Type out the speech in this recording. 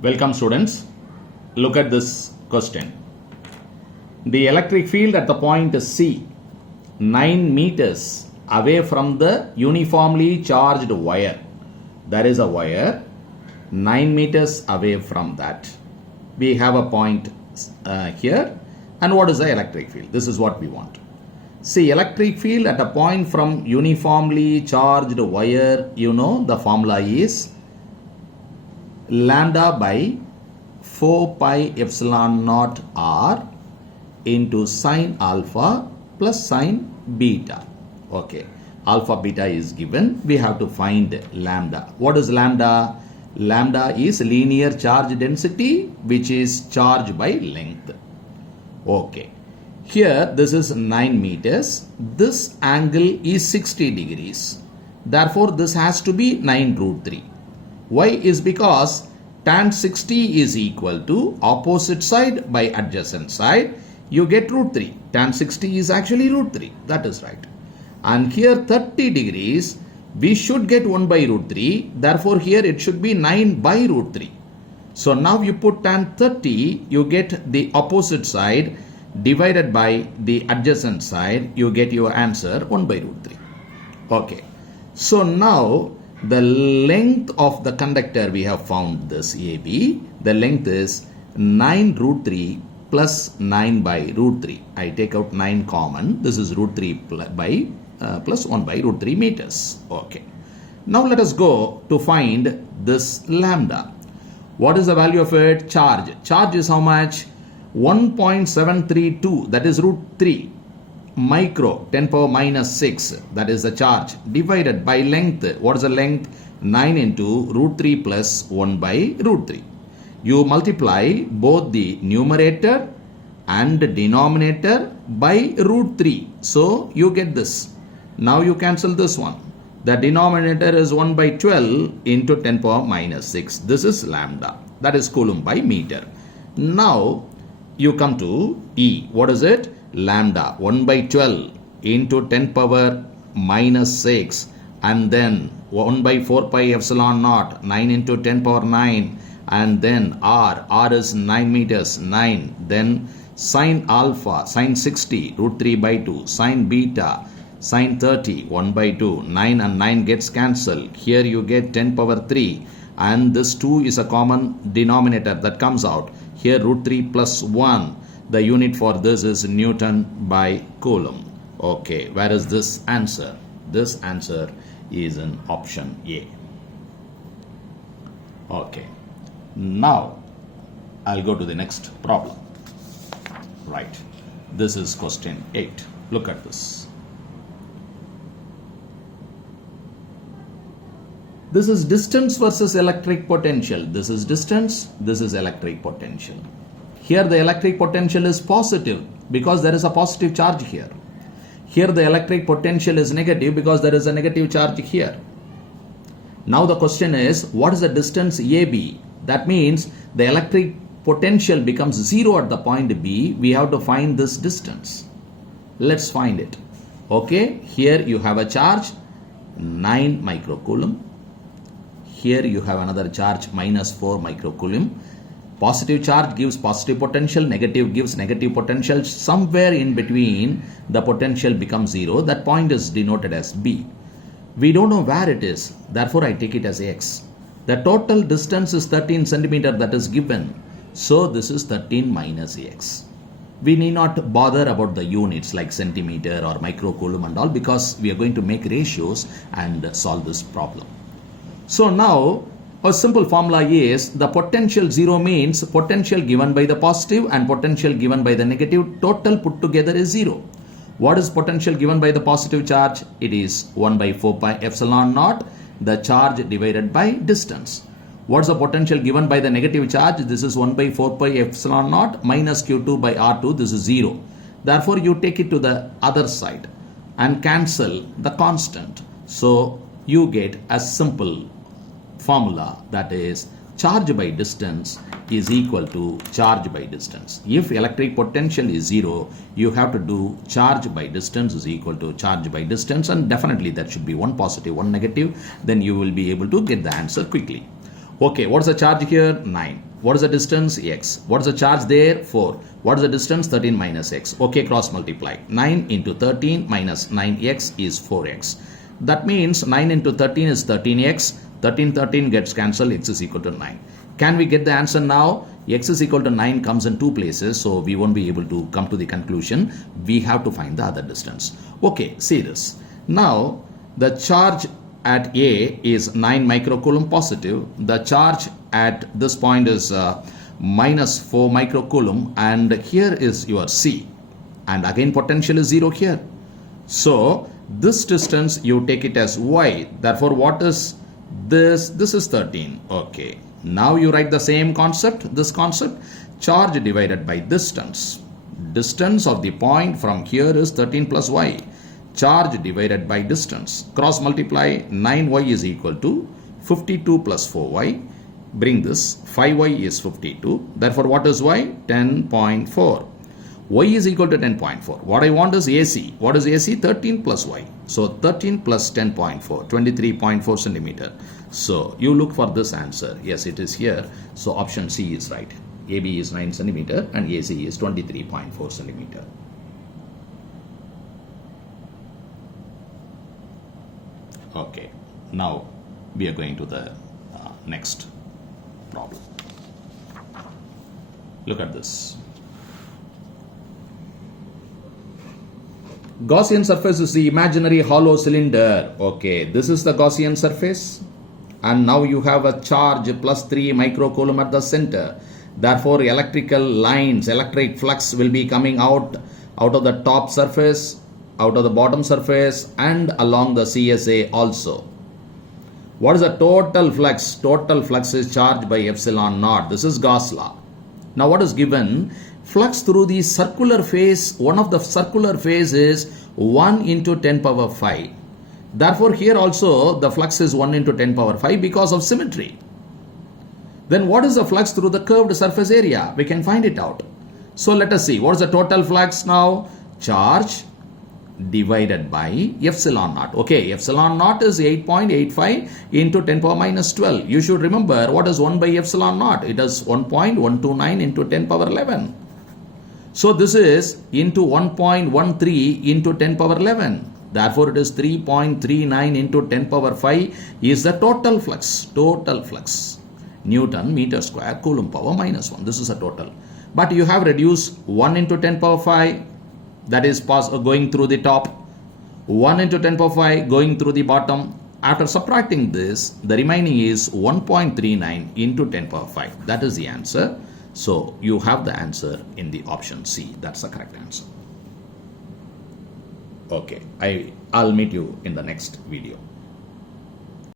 Welcome students. Look at this question. The electric field at the point C, 9 meters away from the uniformly charged wire. There is a wire 9 meters away from that. We have a point here. And what is the electric field? This is what we want. See, electric field at a point from uniformly charged wire, you know the formula is lambda by 4 pi epsilon naught r into sine alpha plus sine beta. Okay, alpha beta is given. We have to find lambda. What is lambda? Lambda is linear charge density, which is charge by length. Okay, here this is 9 meters. This angle is 60 degrees. Therefore, this has to be 9 root 3. Why? Is because tan 60 is equal to opposite side by adjacent side. You get root 3. Tan 60 is actually root 3. That is right. And here 30 degrees, we should get 1 by root 3. Therefore, here it should be 9 by root 3. So now you put tan 30, you get the opposite side divided by the adjacent side. You get your answer 1 by root 3. Okay. So now the length of the conductor, we have found this AB. The length is 9 root 3 plus 9 by root 3. I take out 9 common. This is root 3 plus 1 by root 3 meters. Okay. Now let us go to find this lambda. What is the value of it? Charge. Charge is how much? 1.732, that is root 3 micro 10 power minus 6, that is the charge, divided by length. What is the length? 9 into root 3 plus 1 by root 3. You multiply both the numerator and denominator by root 3. So you get this. Now you cancel this one. The denominator is 1 by 12 into 10 power minus 6. This is lambda. That is coulomb by meter. Now you come to E. What is it? Lambda 1 by 12 into 10 power minus 6, and then 1 by 4 pi epsilon naught, 9 into 10 power 9, and then R is 9 meters, 9, then sine alpha, sine 60, root 3 by 2, sine beta, sine 30, 1 by 2, 9 and 9 gets cancelled. Here you get 10 power 3, and this 2 is a common denominator that comes out. Here root 3 plus 1. The unit for this is Newton by Coulomb. Okay, where is this answer? This answer is in option A. Okay, now I'll go to the next problem. Right, this is question 8. Look at this. This is distance versus electric potential. This is distance, this is electric potential. Here the electric potential is positive because there is a positive charge here. Here the electric potential is negative because there is a negative charge here. Now the question is, what is the distance AB? That means the electric potential becomes 0 at the point B. We have to find this distance. Let's find it. Okay, here you have a charge 9 microcoulomb. Here you have another charge minus 4 microcoulomb. Positive charge gives positive potential, negative gives negative potential. Somewhere in between, the potential becomes 0. That point is denoted as B. We don't know where it is. Therefore, I take it as X. The total distance is 13 centimeter that is given. So, this is 13 minus X. We need not bother about the units like centimeter or microcoulomb and all, because we are going to make ratios and solve this problem. So, now a simple formula is the potential 0 means potential given by the positive and potential given by the negative, total put together is 0. What is potential given by the positive charge? It is 1 by 4 pi epsilon naught, the charge divided by distance. What is the potential given by the negative charge? This is 1 by 4 pi epsilon naught minus Q2 by R2. This is 0. Therefore, you take it to the other side and cancel the constant. So, you get a simple formula, that is charge by distance is equal to charge by distance. If electric potential is 0, you have to do charge by distance is equal to charge by distance, and definitely that should be one positive, one negative. Then you will be able to get the answer quickly. Okay, what's the charge here? 9. What is the distance? X. What is the charge there? 4. What is the distance? 13 minus x. Okay, cross multiply. 9 into 13 minus 9x is 4x. That means 9 into 13 is 13x. 13 gets cancelled. X is equal to 9. Can we get the answer now? X is equal to 9 comes in two places, so we won't be able to come to the conclusion. We have to find the other distance. Okay, see this. Now, the charge at A is 9 microcoulomb positive. The charge at this point is minus 4 microcoulomb, and here is your C. And again, potential is 0 here. So, this distance you take it as y. Therefore, what is this? This is 13. Okay. Now you write the same concept, this concept, charge divided by distance. Distance of the point from here is 13 plus y. Charge divided by distance. Cross multiply, 9y is equal to 52 plus 4y. Bring this, 5y is 52. Therefore, what is y? 10.4. Y is equal to 10.4. What I want is AC. What is AC? 13 plus y. So 13 plus 10.4, 23.4 centimeter. So you look for this answer. Yes, it is here. So option C is right. AB is 9 centimeter and AC is 23.4 centimeter. Okay, now we are going to the next problem. Look at this. Gaussian surface is the imaginary hollow cylinder. Okay, this is the Gaussian surface. And now you have a charge plus 3 microcoulomb at the center. Therefore, electrical lines, electric flux will be coming out of the top surface, out of the bottom surface, and along the CSA also. What is the total flux? Total flux is charged by epsilon naught. This is Gauss law. Now, what is given? Flux through the circular phase, one of the circular phase is 1 into 10 power 5. Therefore, here also the flux is 1 into 10 power 5 because of symmetry. Then what is the flux through the curved surface area? We can find it out. So let us see. What is the total flux now? Charge divided by epsilon naught. Okay, epsilon naught is 8.85 into 10 power minus 12. You should remember what is 1 by epsilon naught. It is 1.129 into 10 power 11. So this is into 1.13 into 10 power 11. Therefore, it is 3.39 into 10 power 5 is the total flux. Total flux. Newton meter square coulomb power minus 1. This is a total. But you have reduced 1 into 10 power 5. That is going through the top. 1 into 10 power 5 going through the bottom. After subtracting this, the remaining is 1.39 into 10 power 5. That is the answer. So you have the answer in the option C. That's the correct answer. Okay, I'll meet you in the next video.